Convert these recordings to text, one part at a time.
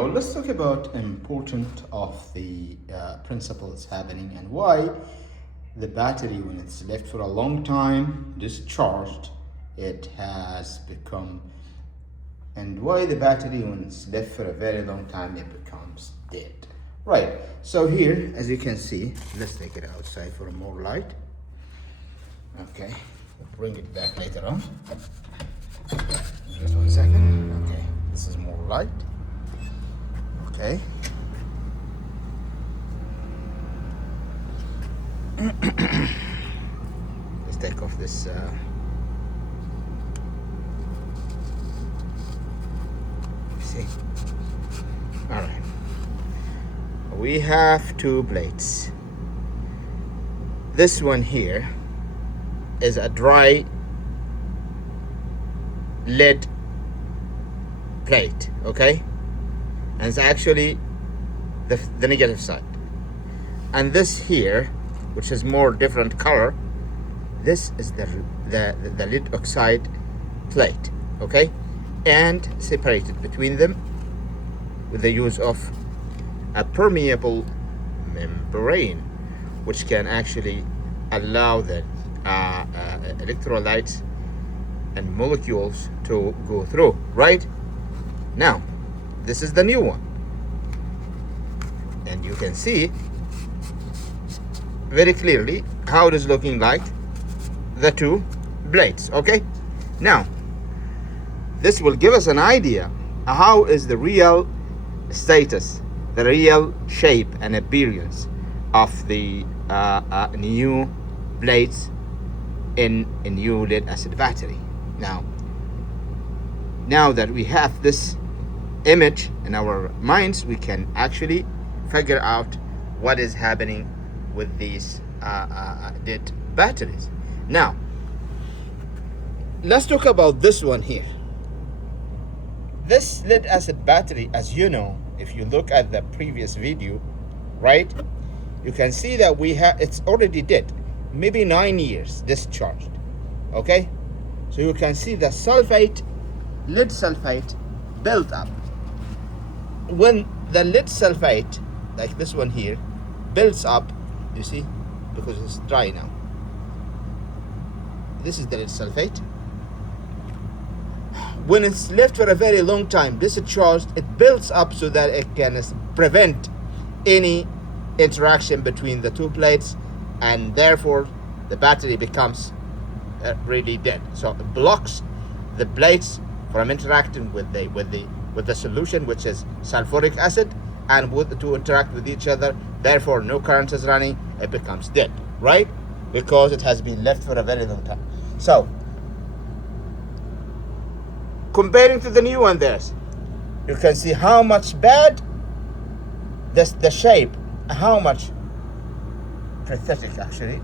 So let's talk about important of the principles happening and why the battery, when it's left for a long time discharged, it has become, and why the battery, when it's left for a very long time, it becomes dead. Right, so here, as you can see, let's take it outside for more light. Okay, we'll bring it back later on. Just 1 second. Okay, this is more light. Okay. Let's take off this. See. All right. We have two blades. This one here is a dry lead plate, okay? And it's actually the negative side. And this here, which is more different color, this is the lead oxide plate, okay? And separated between them with the use of a permeable membrane, which can actually allow the electrolytes and molecules to go through, right? Now, this is the new one. And you can see very clearly how it is looking like the two blades, okay? Now, this will give us an idea how is the real status, the real shape and appearance of the new blades in a new lead acid battery. Now that we have this image in our minds, we can actually figure out what is happening with these lead batteries. Now, let's talk about this one here. This lead acid battery, as you know, if you look at the previous video, right, you can see that it's already dead, maybe 9 years discharged, okay? So you can see the lead sulfate built up. When the lead sulfate, like this one here, builds up, you see, because it's dry now. This is the lead sulfate. When it's left for a very long time discharged, it builds up so that it can prevent any interaction between the two plates, and therefore the battery becomes really dead. So it blocks the plates from interacting with the solution, which is sulfuric acid, and to interact with each other. Therefore, no current is running. It becomes dead, right? Because it has been left for a very long time. So, comparing to the new one, you can see how much bad the shape, how much pathetic actually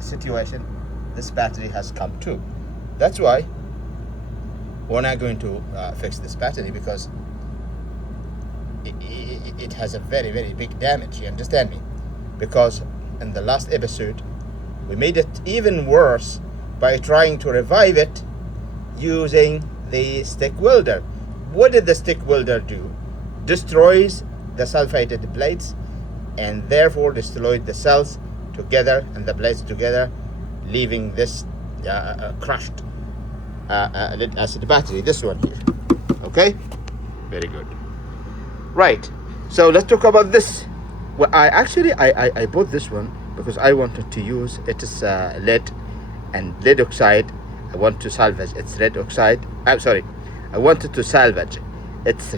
situation this battery has come to. That's why we're not going to fix this battery, because it has a very, very big damage. You understand me? Because in the last episode we made it even worse by trying to revive it using the stick welder. What did the stick welder do? Destroys the sulfated plates, and therefore destroyed the cells together and the plates together, leaving this crushed lead acid battery, this one here. Okay, very good. Right, so let's talk about this. Well, I bought this one because I wanted to use its lead and lead oxide. I want to salvage its lead oxide. I'm sorry, I wanted to salvage its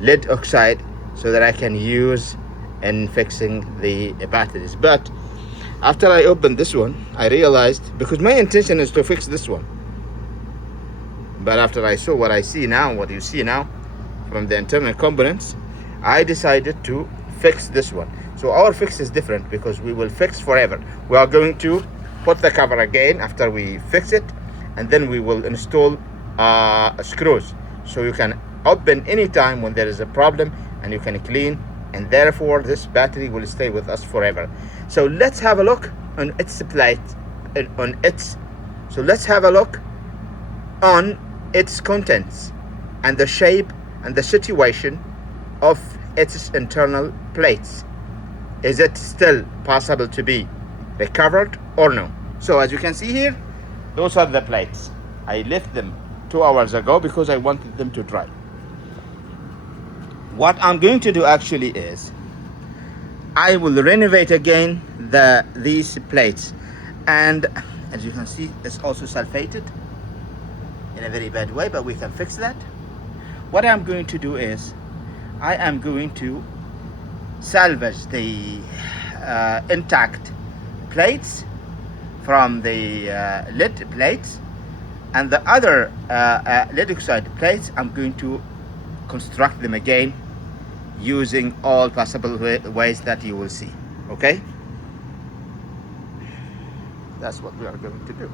lead oxide so that I can use in fixing the batteries. But after I opened this one, I realized, because my intention is to fix this one, but after I saw what I see now, what you see now from the internal components, I decided to fix this one. So our fix is different, because we will fix forever. We are going to put the cover again after we fix it, and then we will install screws, so you can open anytime when there is a problem, and you can clean, and therefore this battery will stay with us forever. So let's have a look on its plate, so let's have a look on its contents and the shape and the situation of its internal plates. Is it still possible to be recovered or no? So as you can see here, those are the plates. I left them 2 hours ago because I wanted them to dry. What I'm going to do actually is I will renovate again these plates, and as you can see, it's also sulfated in a very bad way, but we can fix that. What I'm going to do is I am going to salvage the intact plates from the lead plates, and the other lead oxide plates I'm going to construct them again using all possible ways that you will see. Okay, that's what we are going to do.